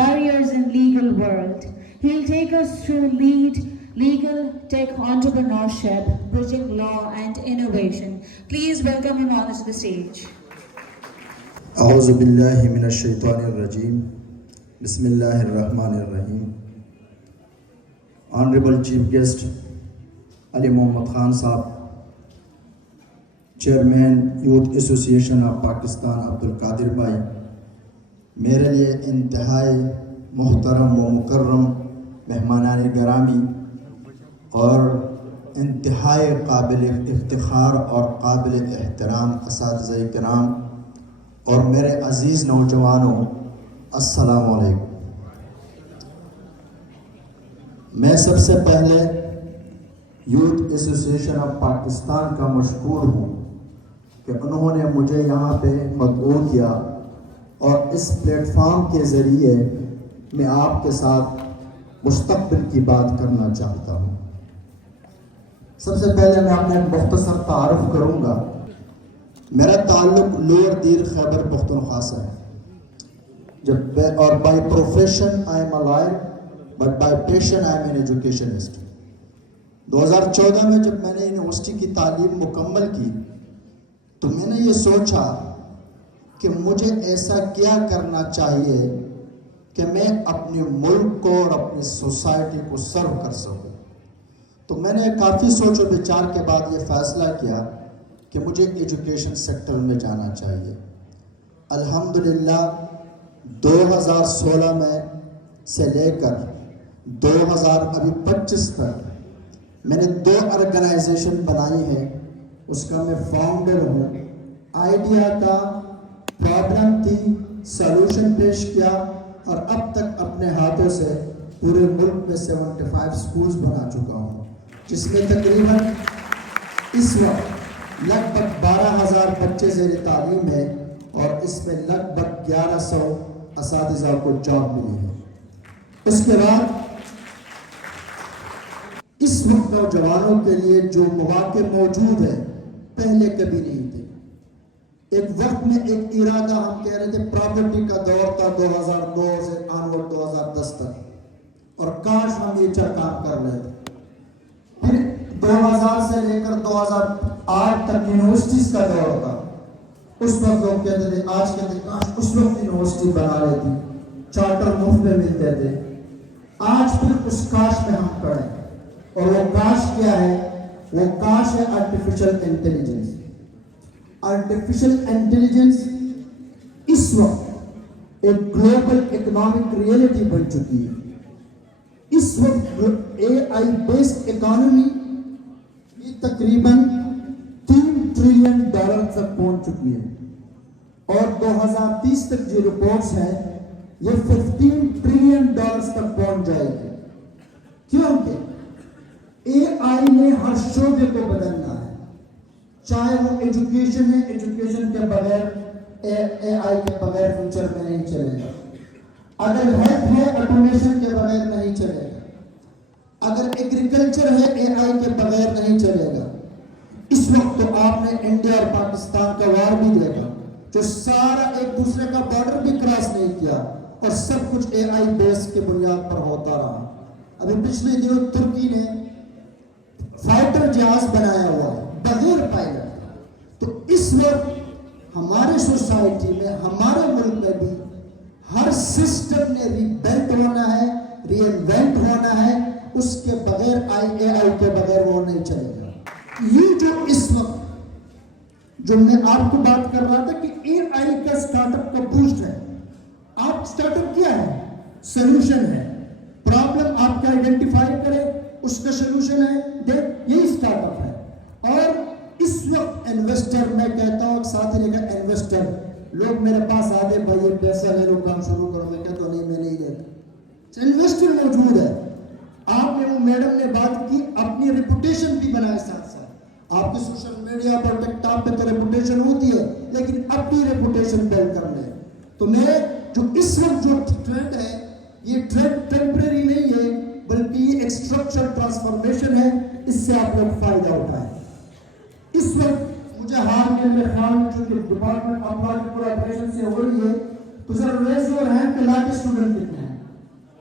barriers in legal world. He'll take us through legal tech entrepreneurship, bridging law and innovation. Please welcome him onto the stage. اعوذ باللہ من الشیطان الرجیم بسم اللہ الرحمن الرحیم. آنریبل چیف گیسٹ علی محمد خان صاحب, چیئرمین یوتھ ایسوسی ایشن آف پاکستان عبدالقادر بھائی, میرے لیے انتہائی محترم و مکرم مہمانان گرامی اور انتہائی قابل افتخار اور قابل احترام اساتذہ کرام اور میرے عزیز نوجوانوں, السلام علیکم. میں سب سے پہلے یوتھ ایسوسی ایشن آف پاکستان کا مشکور ہوں کہ انہوں نے مجھے یہاں پہ مدعو کیا اور اس پلیٹ فارم کے ذریعے میں آپ کے ساتھ مستقبل کی بات کرنا چاہتا ہوں. سب سے پہلے میں اپنا ایک مختصر تعارف کروں گا. میرا تعلق لوور دیر خیبر پختونخوا سے ہے, اور by profession I am a lawyer but by passion I am an educationist. 2014 میں جب میں نے یونیورسٹی کی تعلیم مکمل کی تو میں نے یہ سوچا کہ مجھے ایسا کیا کرنا چاہیے کہ میں اپنے ملک کو اور اپنی سوسائٹی کو سرو کر سکوں. تو میں نے کافی سوچ و بچار کے بعد یہ فیصلہ کیا کہ مجھے ایجوکیشن سیکٹر میں جانا چاہیے. الحمدللہ 2016 میں سے لے کر 2025 تک میں نے 2 آرگنائزیشن بنائی ہیں. اس کا میں فاؤنڈر ہوں. آئیڈیا تھا, پرابلم تھی, سلوشن پیش کیا اور اب تک اپنے ہاتھوں سے پورے ملک میں 75 سکولز بنا چکا ہوں, جس میں تقریباً اس وقت لگ بھگ 12,000 بچے زیر تعلیم ہیں اور اس میں لگ بھگ 1100 اساتذہ کو جاب ملی ہے. اس کے بعد اس وقت نوجوانوں کے لیے جو مواقع موجود ہیں پہلے کبھی نہیں تھے. ایک وقت میں ایک ارادہ ہم کہہ رہے تھے, پراپرٹی کا دور تھا 2009 سے آنورڈ 2010 تک, اور کاش ہم یہ 4 کام کر رہے تھے. پھر 2000 سے لے کر 2008 تک یونیورسٹیز کا دور تھا. اس وقت لوگ کہتے تھے, آج کہتے ہیں کاش اس وقت یونیورسٹی بنا رہی تھی, چارٹر مفت میں ملتے تھے. آج پھر اس کاش میں ہم پڑھیں, اور وہ کاش کیا ہے؟ وہ کاش ہے آرٹیفیشل انٹیلیجنس. آرٹیفیشل انٹیلیجنس اس وقت ایک گلوبل اکنامک ریئلٹی بن چکی ہے. اس وقت اے آئی بیسڈ اکانومی یہ تقریباً $3 ٹریلین تک پہنچ چکی ہے, اور 2030 تک جو رپورٹس ہیں یہ $15 ٹریلین تک پہنچ جائے گی. کیونکہ اے آئی نے ہر شعبے کو بدلنا ہے, چاہے وہ ایجوکیشن ہے, ایجوکیشن کے بغیر اے آئی کے بغیر فیوچر میں نہیں چلے گا. اگر ہیلتھ ہے, آٹومیشن کے بغیر نہیں چلے گا. اگر ایگریکلچر ہے, اے آئی کے بغیر نہیں چلے گا. اس وقت تو آپ نے انڈیا اور پاکستان کا وار بھی دیکھا, جو سارا ایک دوسرے کا بارڈر بھی کراس نہیں کیا, اور سب کچھ اے آئی بیس کے بنیاد پر ہوتا رہا. ابھی پچھلے دنوں ترکی نے فائٹر جہاز بنایا ہوا ہے بغیر پائلٹ. تو اس وقت ہمارے سوسائٹی میں, ہمارے ملک میں بھی ہر سسٹم نے ریبیلٹ ہونا ہے, ری انوینٹ ہونا ہے. اس کے بغیر اے آئی کے بغیر وہ نہیں چلے گا. یہ جو اس وقت جو میں آپ کو بات کر رہا تھا کہ اے آئی کا اسٹارٹ اپ کا بوسٹ ہے. آپ اسٹارٹ اپ کیا ہے؟ سلوشن ہے. پرابلم آپ کا آئیڈینٹیفائی کرے, اس کا سلوشن ہے, یہی اسٹارٹ اپ ہے. اور اس وقت انویسٹر, میں کہتا ہوں, ساتھ ہی لکھا انویسٹر, لوگ میرے پاس آتے, بھائی یہ پیسہ لے لو, کام شروع کرو. میں کہتا ہوں نہیں, میں نہیں لیتا. انویسٹر موجود ہے. آپ نے, وہ میڈم نے بات کی, اپنی ریپوٹیشن بھی بنائے ساتھ ساتھ. آپ کی سوشل میڈیا پر, ٹک ٹاک پہ تو ریپوٹیشن ہوتی ہے, لیکن اپنی ریپوٹیشن بلڈ کر لیں. تو میں جو اس وقت جو ٹرینڈ ہے, یہ ٹرینڈ ٹیمپریری نہیں ہے, بلکہ یہ ایک اسٹرکچر ٹرانسفارمیشن ہے. اس سے آپ لوگ فائدہ اٹھائیں. اس وقت مجھے حال میں خیال جو کہ ڈپارٹمنٹ آف لائف پورا آپریشن سے ہو رہی ہے, تو ذرا ریز یور ہینڈ کہ لا کے اسٹوڈنٹ کتنے ہیں.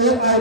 AI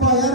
FIR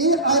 AI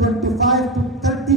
25 to 30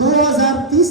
2030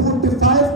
45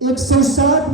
160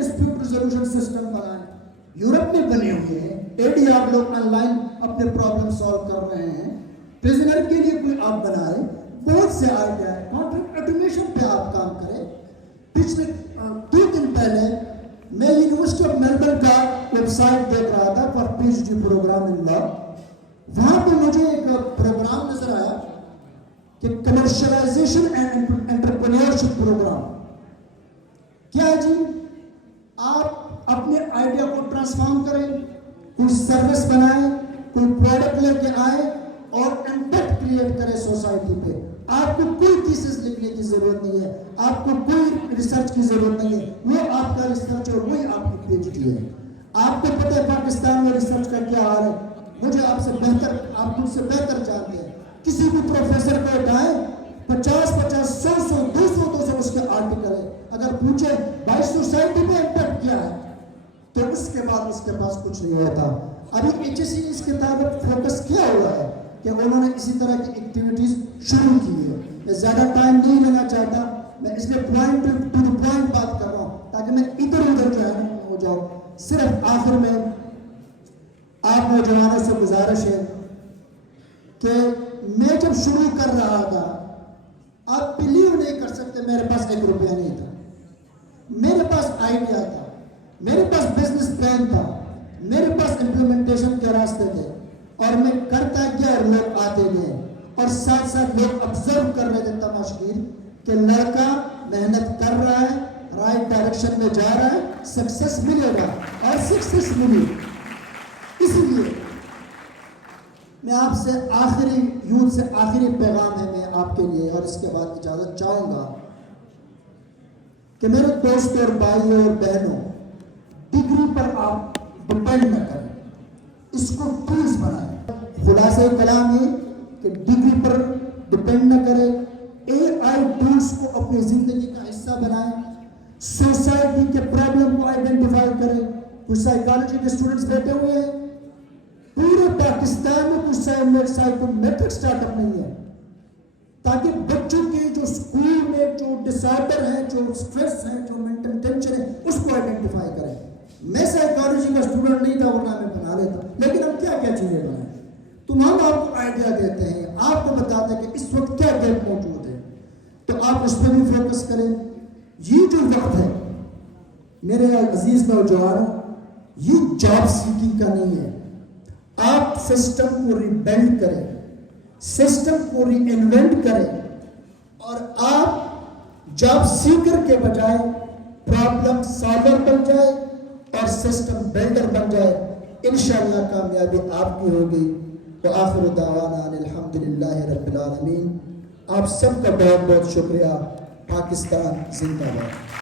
dispute resolution system بنائیں. یورپ میں بنے ہوئے ہیں, ADR لوگ آن لائن اپنے پرابلم سالو کر رہے ہیں. پریزنر کے لیے کوئی آپ بنائے, بہت سے آئیڈیا ہے. کانٹریکٹ آٹومیشن پہ آپ کام کریں. پچھلے 2 دن پہلے میں یونیورسٹی آف میلبرن کا ویب سائٹ دیکھ رہا تھا فار PhD پروگرام ان لا. وہاں پہ مجھے ایک پروگرام نظر آیا کہ کمرشلائزیشن اینڈ انٹرپرینیورشپ پروگرام. کیا ہے جی؟ آپ اپنے آئیڈیا کو ٹرانسفارم کریں, کوئی سروس بنائیں, کوئی پروڈکٹ لے کے آئیں اور امپیکٹ کریٹ کریں سوسائٹی پہ. آپ کو کوئی تھیسس لکھنے کی ضرورت نہیں ہے, آپ کو کوئی ریسرچ کی ضرورت نہیں ہے. وہ آپ کا ریسرچ اور وہی آپ کی PhD ہے. آپ کو پتہ ہے پاکستان میں ریسرچ کا کیا حال ہے. مجھے آپ سے بہتر, آپ مجھ سے بہتر جانتے ہیں. کسی بھی پروفیسر کو اٹھائیں, 50 100 200 اس کے آرٹیکل ہے. اگر پوچھے بھائی سوسائٹی میں امپیکٹ کیا ہے تو اس کے بعد اس کے پاس کچھ نہیں ہوتا. ابھی HSC اس کے تعلق فوکس کیا ہوا ہے کہ انہوں نے اسی طرح کی ایکٹیویٹیز شروع کی ہے. میں زیادہ ٹائم نہیں لینا چاہتا, میں اس لیے پوائنٹ ٹو دی پوائنٹ بات کر رہا ہوں تاکہ میں ادھر ادھر جو ہے ہو جاؤں. صرف آخر میں آپ نوجوانوں سے گزارش ہے کہ میں جب شروع کر رہا تھا, آپ بلیو نہیں کر سکتے میرے پاس 1 روپیہ نہیں تھا. میرے پاس آئیڈیا تھا, میرے پاس بزنس پلان تھا, میرے پاس امپلیمنٹیشن کے راستے تھے, اور میں کرتا گیا اور لوگ آتے گئے, اور ساتھ ساتھ لوگ آبزرو کر رہے تھے تماشگیر کہ لڑکا محنت کر رہا ہے, رائٹ ڈائریکشن میں جا رہا ہے, سکسیس ملے گا. اور سکسیس ملی. اسی لیے میں آپ سے آخری یوتھ سے آخری پیغام ہے میں آپ کے لیے, اور اس کے بعد اجازت چاہوں گا کہ میرے دوستوں اور بھائیوں اور بہنوں, ڈگری پر آپ ڈپینڈ نہ کریں, اس کو ٹولز بنائیں. خلاصہ کلام یہ کہ ڈگری پر ڈپینڈ نہ کریں, AI ٹولز کو اپنی زندگی کا حصہ بنائیں, سوسائٹی کے پرابلم کو آئیڈینٹیفائی کریں. کچھ سائیکالوجی کے اسٹوڈنٹس بیٹھے ہوئے ہیں, پورے پاکستان میں کچھ سائیکومیٹرک اسٹارٹ اپ نہیں ہے, تاکہ بچوں کے جو اسکول میں جو ڈس آرڈر ہیں, جو اسٹریس ہے, جو مینٹل ٹینشن ہے, اس کو آئیڈینٹیفائی کریں. میں سائیکالوجی کا اسٹوڈنٹ نہیں تھا ورنہ میں بنا لیتا, لیکن ہم کیا کیا چیزیں بنائیں. تو ہم آپ کو آئیڈیا دیتے ہیں, آپ کو بتاتے ہیں کہ اس وقت کیا گیپ موجود ہے, تو آپ اس پہ بھی فوکس کریں. یہ جو وقت ہے میرے عزیز نوجوانوں, یہ جاب سیکنگ کا نہیں ہے. آپ سسٹم کو ریبلڈ کریں, سسٹم کو ری انوینٹ کریں, اور آپ جاب سیکر کے بجائے پرابلم سالور بن جائے اور سسٹم بلڈر بن جائے. انشاءاللہ کامیابی آپ کی ہوگی. وآخر دعوانا الحمدللہ رب العالمین. آپ سب کا بہت بہت شکریہ. پاکستان زندہ باد.